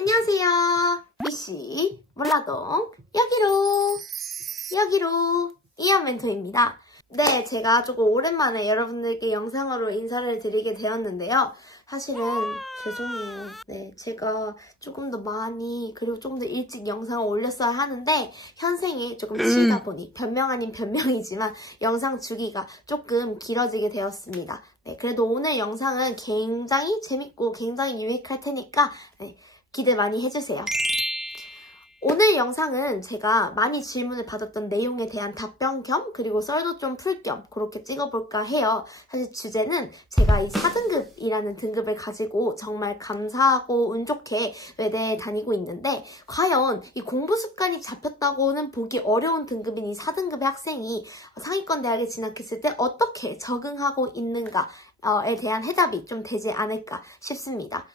안녕하세요. 미씨 몰라동 여기로 이현 멘토입니다. 네, 제가 조금 오랜만에 여러분들께 영상으로 인사를 드리게 되었는데요. 사실은 죄송해요. 네, 제가 조금 더 많이 그리고 조금 더 일찍 영상을 올렸어야 하는데 현생에 조금 치이다 보니 변명 아닌 변명이지만 영상 주기가 조금 길어지게 되었습니다. 네, 그래도 오늘 영상은 굉장히 재밌고 굉장히 유익할 테니까 네, 기대 많이 해주세요. 오늘 영상은 제가 많이 질문을 받았던 내용에 대한 답변 겸 그리고 썰도 좀 풀 겸 그렇게 찍어볼까 해요. 사실 주제는 제가 이 4등급이라는 등급을 가지고 정말 감사하고 운 좋게 외대에 다니고 있는데 과연 이 공부 습관이 잡혔다고는 보기 어려운 등급인 이 4등급의 학생이 상위권 대학에 진학했을 때 어떻게 적응하고 있는가에 대한 해답이 좀 되지 않을까 싶습니다.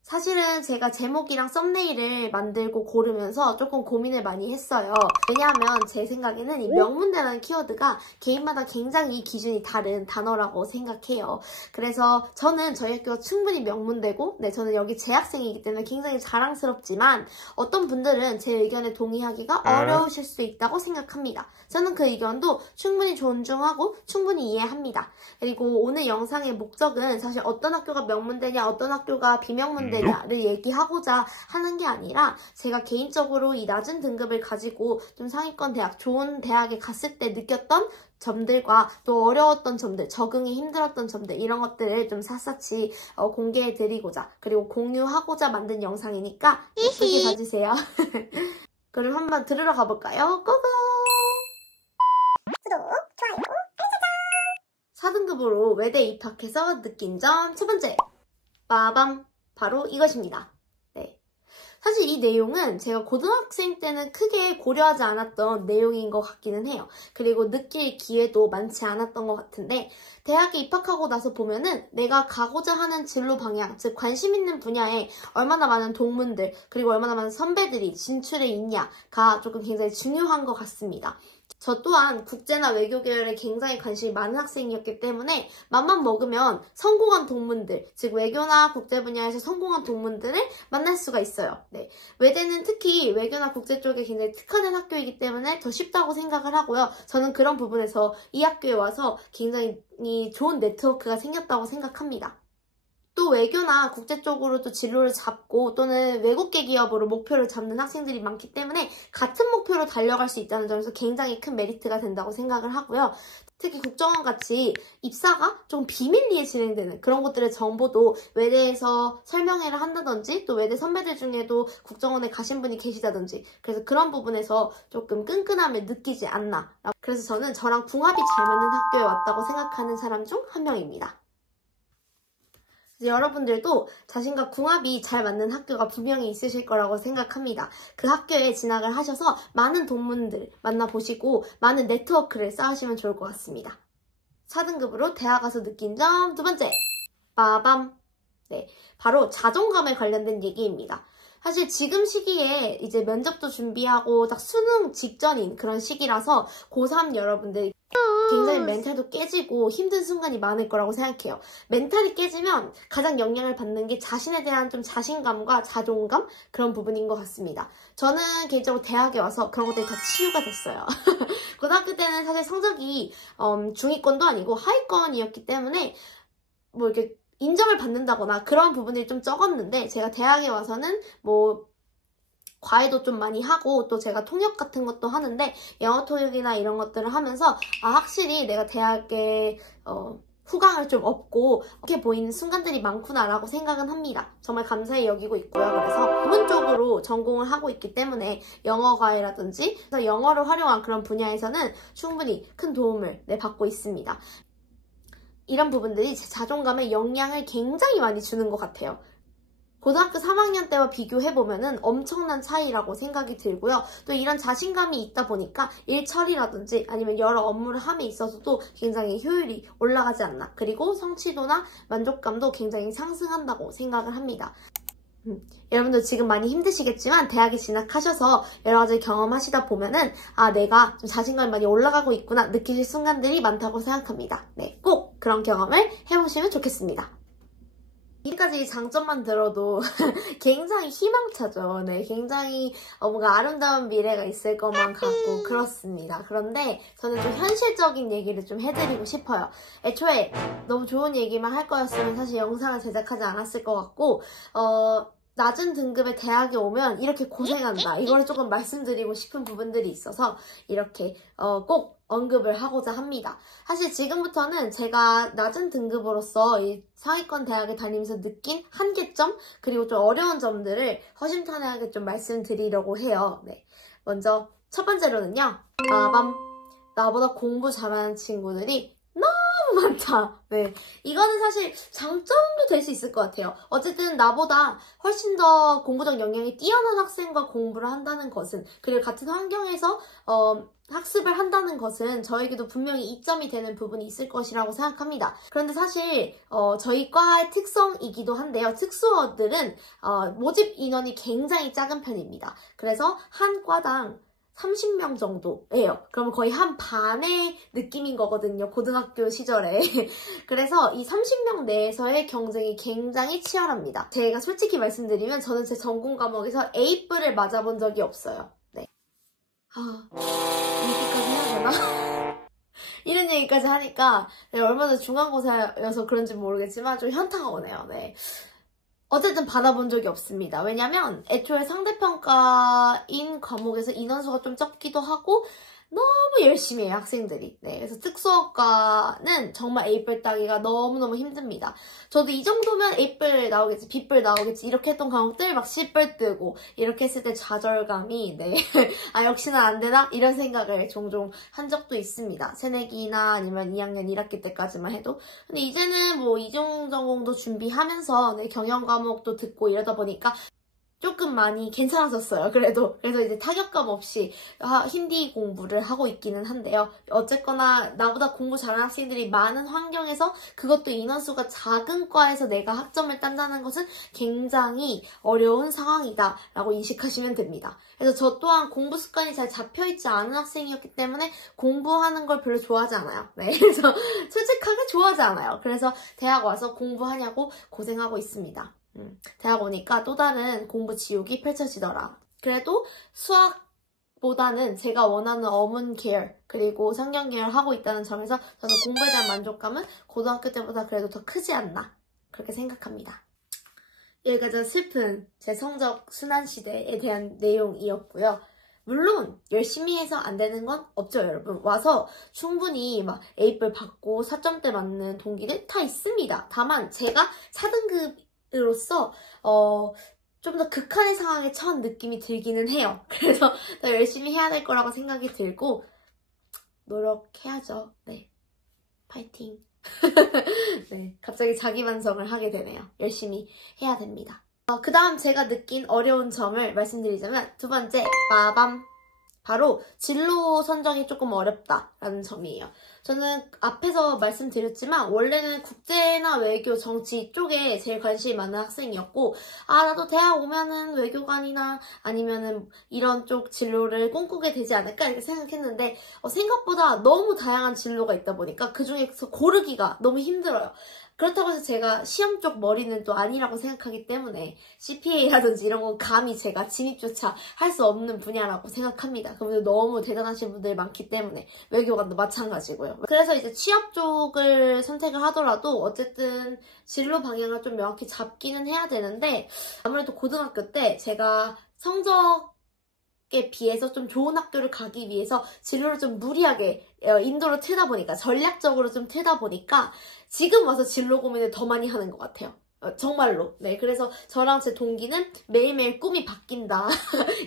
사실은 제가 제목이랑 썸네일을 만들고 고르면서 조금 고민을 많이 했어요. 왜냐하면 제 생각에는 이 명문대라는 키워드가 개인마다 굉장히 기준이 다른 단어라고 생각해요. 그래서 저는 저희 학교가 충분히 명문대고 저는 여기 재학생이기 때문에 굉장히 자랑스럽지만 어떤 분들은 제 의견에 동의하기가 어려우실 수 있다고 생각합니다. 저는 그 의견도 충분히 존중하고 충분히 이해합니다. 그리고 오늘 영상의 목적은 사실 어떤 학교가 명문대냐 어떤 학교가 비명문대 를 얘기하고자 하는 게 아니라 제가 개인적으로 이 낮은 등급을 가지고 좀 상위권 대학, 좋은 대학에 갔을 때 느꼈던 점들과 또 어려웠던 점들, 적응이 힘들었던 점들 이런 것들을 좀 샅샅이 공개해드리고자 그리고 공유하고자 만든 영상이니까 예쁘게 봐주세요. 그럼 한번 들으러 가볼까요? 고고! 구독, 좋아요, 알림 설정! 4등급으로 외대 입학해서 느낀 점 첫 번째! 빠밤! 바로 이것입니다. 네. 사실 이 내용은 제가 고등학생 때는 크게 고려하지 않았던 내용인 것 같기는 해요. 그리고 느낄 기회도 많지 않았던 것 같은데 대학에 입학하고 나서 보면은 내가 가고자 하는 진로 방향, 즉 관심 있는 분야에 얼마나 많은 동문들 그리고 얼마나 많은 선배들이 진출해 있냐가 조금 굉장히 중요한 것 같습니다. 저 또한 국제나 외교 계열에 굉장히 관심이 많은 학생이었기 때문에 맘만 먹으면 성공한 동문들, 즉 외교나 국제 분야에서 성공한 동문들을 만날 수가 있어요. 네. 외대는 특히 외교나 국제 쪽에 굉장히 특화된 학교이기 때문에 더 쉽다고 생각을 하고요. 저는 그런 부분에서 이 학교에 와서 굉장히 좋은 네트워크가 생겼다고 생각합니다. 또 외교나 국제 쪽으로도 진로를 잡고 또는 외국계 기업으로 목표를 잡는 학생들이 많기 때문에 같은 목표로 달려갈 수 있다는 점에서 굉장히 큰 메리트가 된다고 생각을 하고요. 특히 국정원 같이 입사가 좀 비밀리에 진행되는 그런 것들의 정보도 외대에서 설명회를 한다든지 또 외대 선배들 중에도 국정원에 가신 분이 계시다든지 그래서 그런 부분에서 조금 끈끈함을 느끼지 않나. 그래서 저는 저랑 궁합이 잘 맞는 학교에 왔다고 생각하는 사람 중 한 명입니다. 여러분들도 자신과 궁합이 잘 맞는 학교가 분명히 있으실 거라고 생각합니다. 그 학교에 진학을 하셔서 많은 동문들 만나보시고 많은 네트워크를 쌓으시면 좋을 것 같습니다. 4등급으로 대학 가서 느낀 점 두 번째! 빠밤! 네, 바로 자존감에 관련된 얘기입니다. 사실 지금 시기에 이제 면접도 준비하고 딱 수능 직전인 그런 시기라서 고3 여러분들 굉장히 멘탈도 깨지고 힘든 순간이 많을 거라고 생각해요. 멘탈이 깨지면 가장 영향을 받는 게 자신에 대한 좀 자신감과 자존감? 그런 부분인 것 같습니다. 저는 개인적으로 대학에 와서 그런 것들이 다 치유가 됐어요. 고등학교 때는 사실 성적이 중위권도 아니고 하위권이었기 때문에 뭐 이렇게 인정을 받는다거나 그런 부분들이 좀 적었는데 제가 대학에 와서는 과외도 좀 많이 하고 또 제가 통역 같은 것도 하는데 영어 토익이나 이런 것들을 하면서 확실히 내가 대학에 후광을 좀 얻고 이렇게 보이는 순간들이 많구나라고 생각은 합니다. 정말 감사히 여기고 있고요. 그래서 전문적으로 전공을 하고 있기 때문에 영어 과외라든지 영어를 활용한 그런 분야에서는 충분히 큰 도움을 받고 있습니다. 이런 부분들이 제 자존감에 영향을 굉장히 많이 주는 것 같아요. 고등학교 3학년 때와 비교해보면 엄청난 차이라고 생각이 들고요. 또 이런 자신감이 있다 보니까 일 처리라든지 아니면 여러 업무를 함에 있어서도 굉장히 효율이 올라가지 않나. 그리고 성취도나 만족감도 굉장히 상승한다고 생각을 합니다. 여러분들 지금 많이 힘드시겠지만 대학에 진학하셔서 여러 가지 경험하시다 보면은 내가 좀 자신감이 많이 올라가고 있구나 느끼실 순간들이 많다고 생각합니다. 네, 꼭 그런 경험을 해보시면 좋겠습니다. 이까지 장점만 들어도 굉장히 희망차죠. 네, 굉장히 뭔가 아름다운 미래가 있을 것만 같고 그렇습니다. 그런데 저는 좀 현실적인 얘기를 좀 해드리고 싶어요. 애초에 너무 좋은 얘기만 할 거였으면 사실 영상을 제작하지 않았을 것 같고 낮은 등급의 대학에 오면 이렇게 고생한다. 이걸 조금 말씀드리고 싶은 부분들이 있어서 이렇게 꼭 언급을 하고자 합니다. 사실 지금부터는 제가 낮은 등급으로서 이 상위권 대학에 다니면서 느낀 한계점 그리고 좀 어려운 점들을 허심탄회하게 좀 말씀드리려고 해요. 네, 먼저 첫 번째로는요. 나보다 공부 잘하는 친구들이 너무 많다. 네, 이거는 사실 장점도 될 수 있을 것 같아요. 어쨌든 나보다 훨씬 더 공부적 역량이 뛰어난 학생과 공부를 한다는 것은 그리고 같은 환경에서 학습을 한다는 것은 저에게도 분명히 이점이 되는 부분이 있을 것이라고 생각합니다. 그런데 사실 저희 과의 특성이기도 한데요. 특수어들은 모집 인원이 굉장히 작은 편입니다. 그래서 한 과당 30명 정도예요. 그러면 거의 한 반의 느낌인 거거든요. 고등학교 시절에. 그래서 이 30명 내에서의 경쟁이 굉장히 치열합니다. 제가 솔직히 말씀드리면 저는 제 전공 과목에서 A뿔을 맞아본 적이 없어요. 네. 얘기까지 해야 되나? 이런 얘기까지 하니까 얼마나 중간고사여서 그런지 모르겠지만 좀 현타가 오네요. 네. 어쨌든 받아본 적이 없습니다. 왜냐면 애초에 상대평가인 과목에서 인원수가 좀 적기도 하고 너무 열심히 해요, 학생들이. 네, 그래서 특수학과는 정말 A뿔 따기가 너무너무 힘듭니다. 저도 이 정도면 A뿔 나오겠지, B뿔 나오겠지 이렇게 했던 과목들 막 C뿔 뜨고 이렇게 했을 때 좌절감이 네, 역시나 안 되나? 이런 생각을 종종 한 적도 있습니다. 새내기나 아니면 2학년 1학기 때까지만 해도. 근데 이제는 뭐 이중 전공도 준비하면서 네, 경영 과목도 듣고 이러다 보니까 조금 많이 괜찮아졌어요. 그래서 이제 타격감 없이 힌디 공부를 하고 있기는 한데요. 어쨌거나 나보다 공부 잘하는 학생들이 많은 환경에서 그것도 인원수가 작은 과에서 내가 학점을 딴다는 것은 굉장히 어려운 상황이다 라고 인식하시면 됩니다. 그래서 저 또한 공부 습관이 잘 잡혀있지 않은 학생이었기 때문에 공부하는 걸 별로 좋아하지 않아요. 네, 그래서 솔직하게 좋아하지 않아요. 그래서 대학 와서 공부하냐고 고생하고 있습니다. 대학 오니까 또 다른 공부 지옥이 펼쳐지더라. 그래도 수학보다는 제가 원하는 어문 계열 그리고 상경 계열 하고 있다는 점에서 저는 공부에 대한 만족감은 고등학교 때보다 그래도 더 크지 않나 그렇게 생각합니다. 여기까지 슬픈 제 성적 순환 시대에 대한 내용이었고요. 물론 열심히 해서 안 되는 건 없죠, 여러분. 와서 충분히 막 A뿔 받고 4점대 맞는 동기들 다 있습니다. 다만 제가 4등급 으로서 좀 더 극한의 상황에 처한 느낌이 들기는 해요. 그래서 더 열심히 해야 될 거라고 생각이 들고 노력해야죠. 네, 파이팅. 네, 갑자기 자기 반성을 하게 되네요. 열심히 해야 됩니다. 그 다음 제가 느낀 어려운 점을 말씀드리자면 두 번째, 바로 진로 선정이 조금 어렵다라는 점이에요. 저는 앞에서 말씀드렸지만 원래는 국제나 외교, 정치 쪽에 제일 관심이 많은 학생이었고 나도 대학 오면은 외교관이나 아니면은 이런 쪽 진로를 꿈꾸게 되지 않을까 이렇게 생각했는데 생각보다 너무 다양한 진로가 있다 보니까 그 중에서 고르기가 너무 힘들어요. 그렇다고 해서 제가 시험 쪽 머리는 또 아니라고 생각하기 때문에 CPA라든지 이런 건 감히 제가 진입조차 할 수 없는 분야라고 생각합니다. 그분들 너무 대단하신 분들이 많기 때문에 외교관도 마찬가지고요. 그래서 이제 취업 쪽을 선택을 하더라도 어쨌든 진로 방향을 좀 명확히 잡기는 해야 되는데 아무래도 고등학교 때 제가 성적에 비해서 좀 좋은 학교를 가기 위해서 진로를 좀 무리하게 인도로 틀다 보니까 전략적으로 좀 틀다 보니까 지금 와서 진로 고민을 더 많이 하는 것 같아요. 정말로. 네, 그래서 저랑 제 동기는 매일매일 꿈이 바뀐다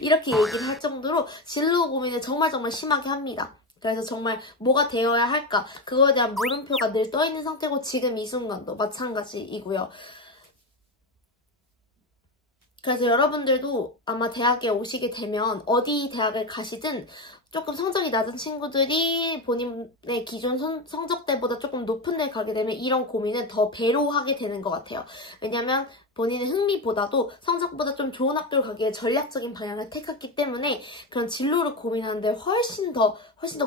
이렇게 얘기를 할 정도로 진로 고민을 정말 심하게 합니다. 그래서 정말 뭐가 되어야 할까 그거에 대한 물음표가 늘 떠있는 상태고 지금 이 순간도 마찬가지이고요. 그래서 여러분들도 아마 대학에 오시게 되면 어디 대학을 가시든 조금 성적이 낮은 친구들이 본인의 기존 성적대보다 조금 높은 데를 가게 되면 이런 고민은 더 배로 하게 되는 것 같아요. 왜냐면 본인의 흥미보다도 성적보다 좀 좋은 학교를 가기 위해 전략적인 방향을 택했기 때문에 그런 진로를 고민하는데 훨씬 더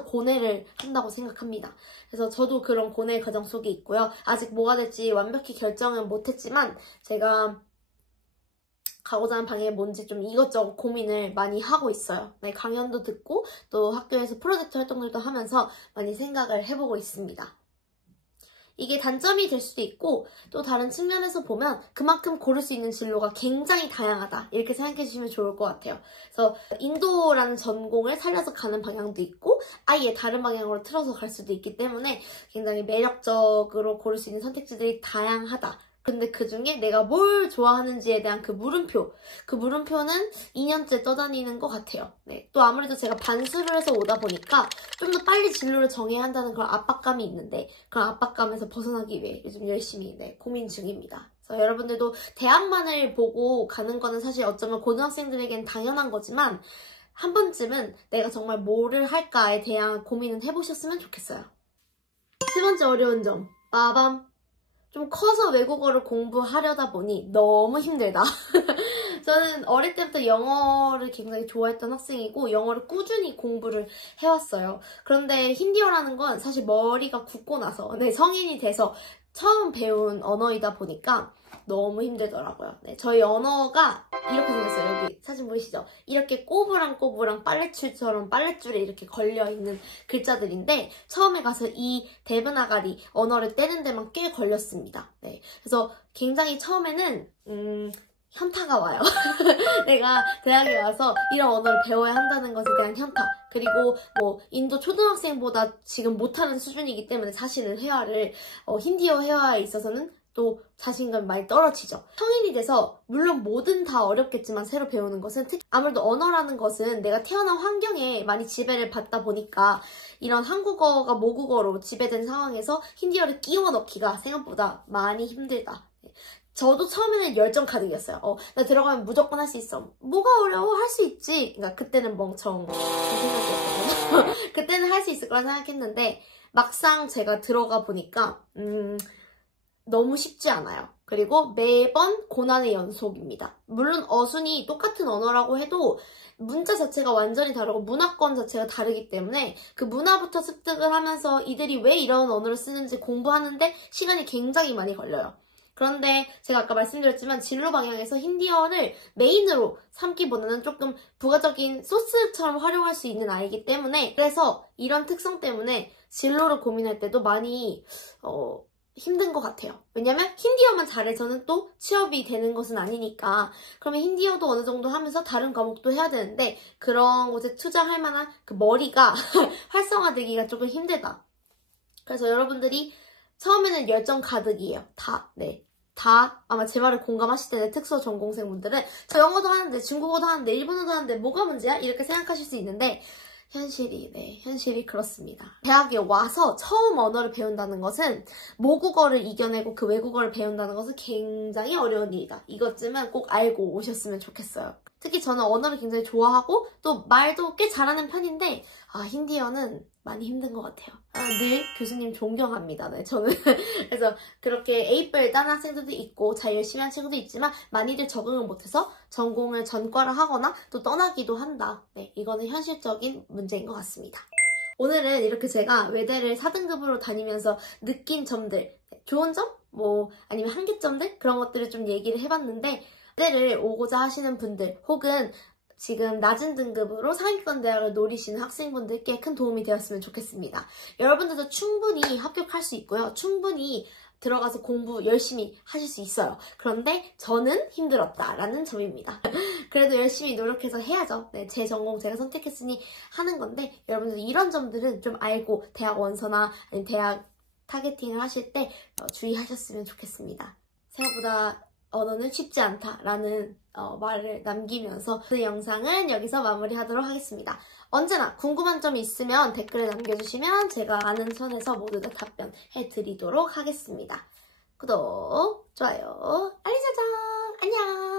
고뇌를 한다고 생각합니다. 그래서 저도 그런 고뇌의 과정 속에 있고요. 아직 뭐가 될지 완벽히 결정은 못했지만 제가 가고자 하는 방향이 뭔지 좀 이것저것 고민을 많이 하고 있어요. 네, 강연도 듣고 또 학교에서 프로젝트 활동들도 하면서 많이 생각을 해보고 있습니다. 이게 단점이 될 수도 있고 또 다른 측면에서 보면 그만큼 고를 수 있는 진로가 굉장히 다양하다 이렇게 생각해 주시면 좋을 것 같아요. 그래서 인도라는 전공을 살려서 가는 방향도 있고 아예 다른 방향으로 틀어서 갈 수도 있기 때문에 굉장히 매력적으로 고를 수 있는 선택지들이 다양하다. 근데 그 중에 내가 뭘 좋아하는지에 대한 그 물음표는 2년째 떠다니는 것 같아요. 네. 또 아무래도 제가 반수를 해서 오다 보니까 좀 더 빨리 진로를 정해야 한다는 그런 압박감이 있는데 그런 압박감에서 벗어나기 위해 요즘 열심히 고민 중입니다. 그래서 여러분들도 대학만을 보고 가는 거는 사실 어쩌면 고등학생들에겐 당연한 거지만 한 번쯤은 내가 정말 뭐를 할까에 대한 고민은 해보셨으면 좋겠어요. 세 번째 어려운 점, 빠밤. 좀 커서 외국어를 공부하려다 보니 너무 힘들다. 저는 어릴 때부터 영어를 굉장히 좋아했던 학생이고 영어를 꾸준히 공부를 해왔어요. 그런데 힌디어라는 건 사실 머리가 굳고 나서 성인이 돼서 처음 배운 언어이다 보니까 너무 힘들더라고요. 네, 저희 언어가 이렇게 생겼어요. 여기 사진 보이시죠? 이렇게 꼬부랑꼬부랑 빨래줄처럼 빨랫줄에 이렇게 걸려있는 글자들인데 처음에 가서 이 데브나가리 언어를 떼는 데만 꽤 걸렸습니다. 네, 그래서 굉장히 처음에는 현타가 와요. 내가 대학에 와서 이런 언어를 배워야 한다는 것에 대한 현타. 그리고 인도 초등학생보다 지금 못하는 수준이기 때문에 사실은 힌디어 회화에 있어서는 또 자신감이 많이 떨어지죠. 성인이 돼서 물론 뭐든 다 어렵겠지만 새로 배우는 것은 특히 아무래도 언어라는 것은 내가 태어난 환경에 많이 지배를 받다 보니까 이런 한국어가 모국어로 지배된 상황에서 힌디어를 끼워 넣기가 생각보다 많이 힘들다. 저도 처음에는 열정 가득이었어요. 나 들어가면 무조건 할 수 있어. 뭐가 어려워? 할 수 있지. 그러니까 그때는 멍청 생각이었거든요. 그때는 할 수 있을 거라 생각했는데 막상 제가 들어가 보니까 너무 쉽지 않아요. 그리고 매번 고난의 연속입니다. 물론 어순이 똑같은 언어라고 해도 문자 자체가 완전히 다르고 문화권 자체가 다르기 때문에 그 문화부터 습득을 하면서 이들이 왜 이런 언어를 쓰는지 공부하는데 시간이 굉장히 많이 걸려요. 그런데 제가 아까 말씀드렸지만 진로 방향에서 힌디어를 메인으로 삼기보다는 조금 부가적인 소스처럼 활용할 수 있는 아이이기 때문에 그래서 이런 특성 때문에 진로를 고민할 때도 많이 힘든 것 같아요. 왜냐면 힌디어만 잘해서는 또 취업이 되는 것은 아니니까 그러면 힌디어도 어느 정도 하면서 다른 과목도 해야 되는데 그런 곳에 투자할 만한 그 머리가 활성화되기가 조금 힘들다. 그래서 여러분들이 처음에는 열정 가득이에요. 다 아마 제 말을 공감하실 텐데 특수 전공생분들은 저 영어도 하는데 중국어도 하는데 일본어도 하는데 뭐가 문제야? 이렇게 생각하실 수 있는데 현실이 그렇습니다. 대학에 와서 처음 언어를 배운다는 것은 모국어를 이겨내고 그 외국어를 배운다는 것은 굉장히 어려운 일이다. 이것쯤은 꼭 알고 오셨으면 좋겠어요. 특히 저는 언어를 굉장히 좋아하고 또 말도 꽤 잘하는 편인데 힌디어는 많이 힘든 것 같아요. 늘 교수님 존경합니다. 네, 저는 그래서 그렇게 A뿔 따는 학생들도 있고 잘 열심히 하는 친구도 있지만 많이들 적응을 못해서 전공을 전과를 하거나 또 떠나기도 한다. 네, 이거는 현실적인 문제인 것 같습니다. 오늘은 이렇게 제가 외대를 4등급으로 다니면서 느낀 점들, 좋은 점? 아니면 한계점들? 그런 것들을 좀 얘기를 해봤는데 외대를 오고자 하시는 분들 혹은 지금 낮은 등급으로 상위권 대학을 노리시는 학생분들께 큰 도움이 되었으면 좋겠습니다. 여러분들도 충분히 합격할 수 있고요. 충분히 들어가서 공부 열심히 하실 수 있어요. 그런데 저는 힘들었다라는 점입니다. 그래도 열심히 노력해서 해야죠. 네, 제 전공 제가 선택했으니 하는 건데 여러분들 이런 점들은 좀 알고 대학 원서나 아니면 대학 타겟팅을 하실 때 주의하셨으면 좋겠습니다. 생각보다 언어는 쉽지 않다라는 말을 남기면서 그 영상은 여기서 마무리하도록 하겠습니다. 언제나 궁금한 점이 있으면 댓글에 남겨주시면 제가 아는 선에서 모두 다 답변해드리도록 하겠습니다. 구독, 좋아요, 알림 설정, 안녕!